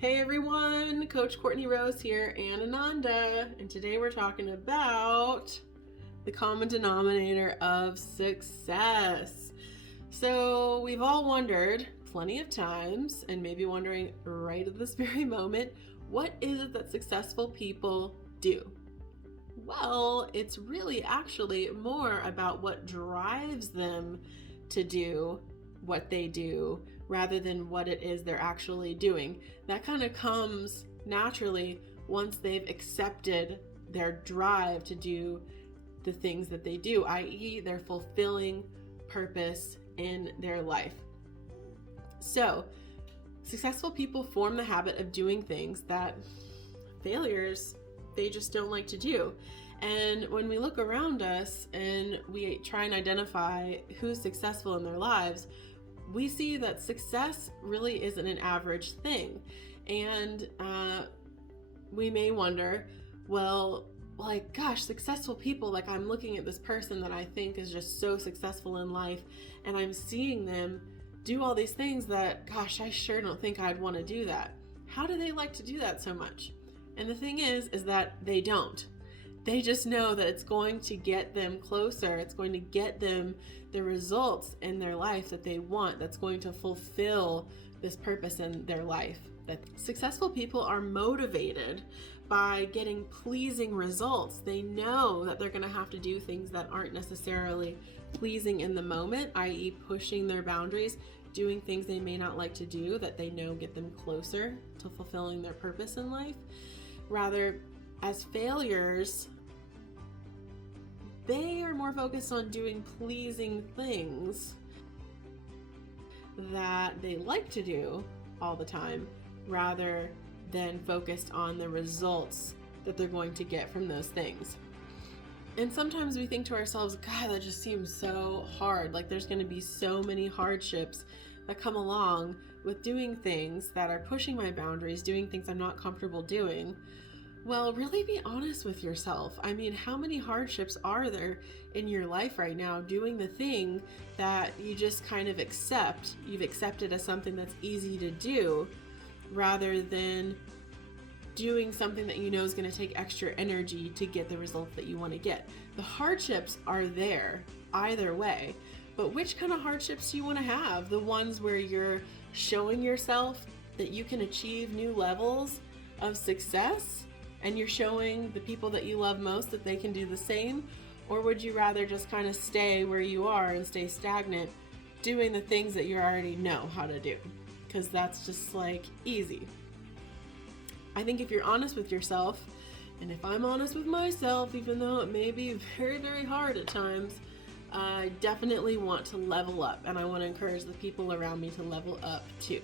Hey everyone, Coach Courtney Rose here and Ananda, and today we're talking about the common denominator of success. So we've all wondered plenty of times, and maybe wondering right at this very moment, what is it that successful people do? Well, it's really actually more about what drives them to do what they do rather than what it is they're actually doing. That kind of comes naturally once they've accepted their drive to do the things that they do, i.e., their fulfilling purpose in their life. So, successful people form the habit of doing things that failures, they just don't like to do. And when we look around us and we try and identify who's successful in their lives, we see that success really isn't an average thing. And we may wonder, well, like, gosh, successful people, like I'm looking at this person that I think is just so successful in life, and I'm seeing them do all these things that, gosh, I sure don't think I'd want to do that. How do they like to do that so much? And the thing is that they don't. They just know that it's going to get them closer. It's going to get them the results in their life that they want, that's going to fulfill this purpose in their life. That successful people are motivated by getting pleasing results. They know that they're going to have to do things that aren't necessarily pleasing in the moment, i.e., pushing their boundaries, doing things they may not like to do that they know get them closer to fulfilling their purpose in life. Rather, as failures, they are more focused on doing pleasing things that they like to do all the time, rather than focused on the results that they're going to get from those things. And sometimes we think to ourselves, God, that just seems so hard. Like there's going to be so many hardships that come along with doing things that are pushing my boundaries, doing things I'm not comfortable doing. Well, really be honest with yourself. I mean, how many hardships are there in your life right now doing the thing that you just kind of accept? You've accepted as something that's easy to do rather than doing something that you know is going to take extra energy to get the results that you want to get. The hardships are there either way, but which kind of hardships do you want to have? The ones where you're showing yourself that you can achieve new levels of success, and you're showing the people that you love most that they can do the same? Or would you rather just kind of stay where you are and stay stagnant doing the things that you already know how to do? Because that's just like easy. I think if you're honest with yourself, and if I'm honest with myself, even though it may be very, very hard at times, I definitely want to level up, and I want to encourage the people around me to level up too.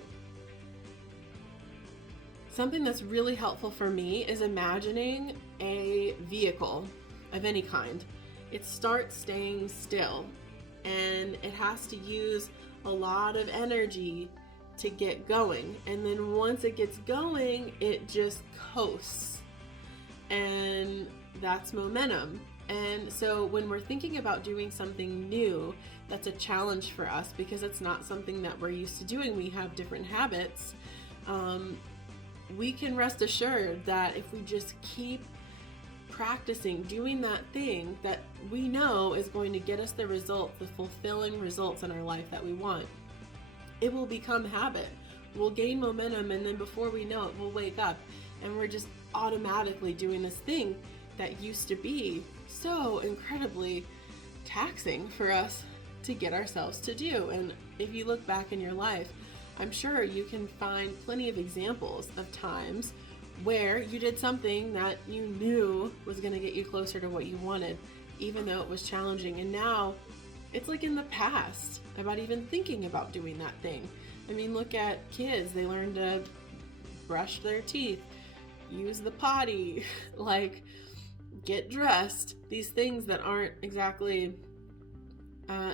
Something that's really helpful for me is imagining a vehicle of any kind. It starts staying still, and it has to use a lot of energy to get going. And then once it gets going, it just coasts. And that's momentum. And so when we're thinking about doing something new, that's a challenge for us because it's not something that we're used to doing. We have different habits. We can rest assured that if we just keep practicing doing that thing that we know is going to get us the results, the fulfilling results in our life that we want, it will become habit. We'll gain momentum, and then before we know it, we'll wake up and we're just automatically doing this thing that used to be so incredibly taxing for us to get ourselves to do. And if you look back in your life, I'm sure you can find plenty of examples of times where you did something that you knew was going to get you closer to what you wanted, even though it was challenging. And now it's like in the past about even thinking about doing that thing. I mean, look at kids. They learn to brush their teeth, use the potty, like get dressed. These things that aren't exactly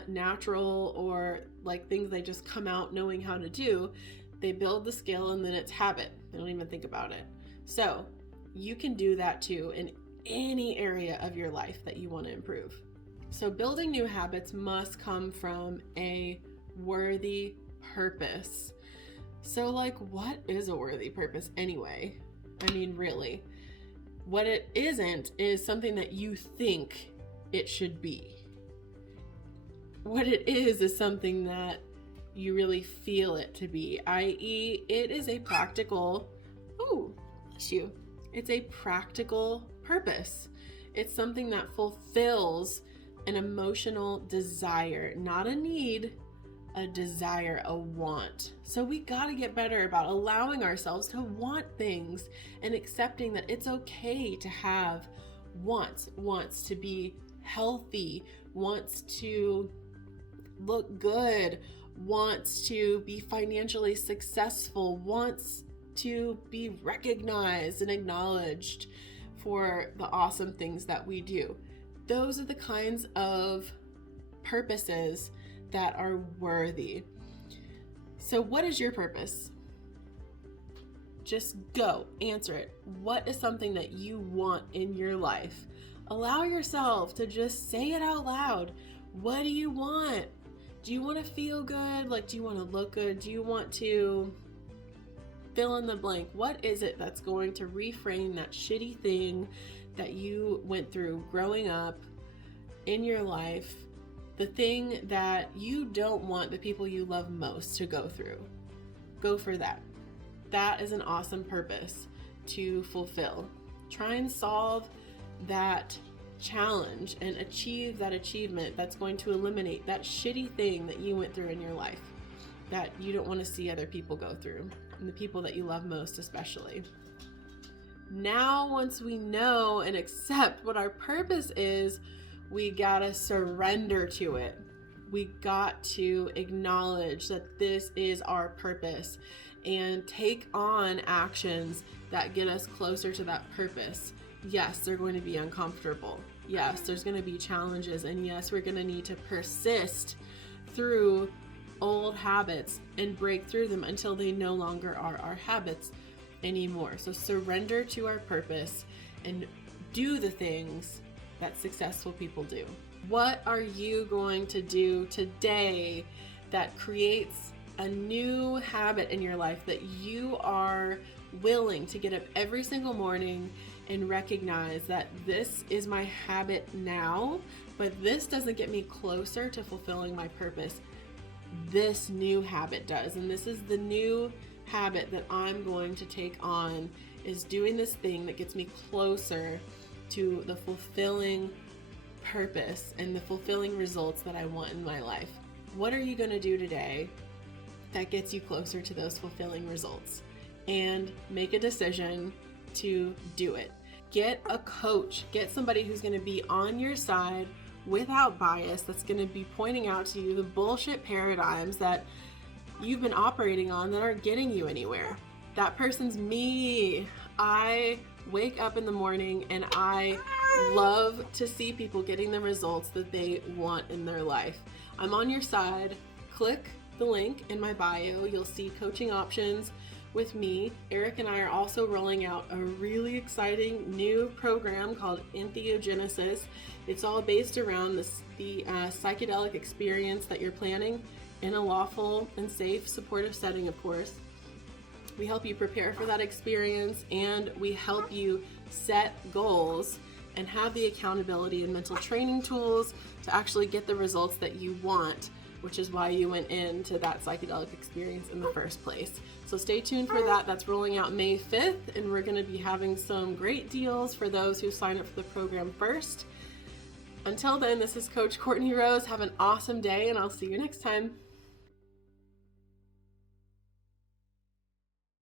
natural or like things they just come out knowing how to do. They build the skill and then it's habit. They don't even think about it. So you can do that too in any area of your life that you want to improve. So building new habits must come from a worthy purpose. So like, what is a worthy purpose anyway? I mean, really, what it isn't is something that you think it should be. What it is something that you really feel it to be, i.e. it is a practical, it's a practical purpose. It's something that fulfills an emotional desire, not a need, a desire, a want. So we got to get better about allowing ourselves to want things and accepting that it's okay to have wants to be healthy, wants to look good, wants to be financially successful, wants to be recognized and acknowledged for the awesome things that we do. Those are the kinds of purposes that are worthy. So what is your purpose? Just go, answer it. What is something that you want in your life? Allow yourself to just say it out loud. What do you want? Do you want to feel good? Like, do you want to look good? Do you want to fill in the blank? What is it that's going to reframe that shitty thing that you went through growing up in your life? The thing that you don't want the people you love most to go through. Go for that. That is an awesome purpose to fulfill. Try and solve that challenge and achieve that achievement that's going to eliminate that shitty thing that you went through in your life that you don't want to see other people go through, and the people that you love most especially. Now, once we know and accept what our purpose is, we gotta surrender to it. We got to acknowledge that this is our purpose and take on actions that get us closer to that purpose. Yes, they're going to be uncomfortable. Yes, there's going to be challenges. And yes, we're going to need to persist through old habits and break through them until they no longer are our habits anymore. So surrender to our purpose and do the things that successful people do. What are you going to do today that creates a new habit in your life that you are willing to get up every single morning and recognize that this is my habit now, but this doesn't get me closer to fulfilling my purpose. This new habit does, and this is the new habit that I'm going to take on, is doing this thing that gets me closer to the fulfilling purpose and the fulfilling results that I want in my life. What are you going to do today that gets you closer to those fulfilling results? And make a decision to do it. Get a coach. Get somebody who's going to be on your side without bias, that's going to be pointing out to you the bullshit paradigms that you've been operating on that aren't getting you anywhere. That person's me. I wake up in the morning and I love to see people getting the results that they want in their life. I'm on your side. Click the link in my bio. You'll see coaching options with me. Eric and I are also rolling out a really exciting new program called Anthogenesis. It's all based around the psychedelic experience that you're planning in a lawful and safe, supportive setting, of course. We help you prepare for that experience, and we help you set goals and have the accountability and mental training tools to actually get the results that you want, which is why you went into that psychedelic experience in the first place. So stay tuned for that. That's rolling out May 5th, and we're going to be having some great deals for those who sign up for the program first. Until then, this is Coach Courtney Rose. Have an awesome day, and I'll see you next time.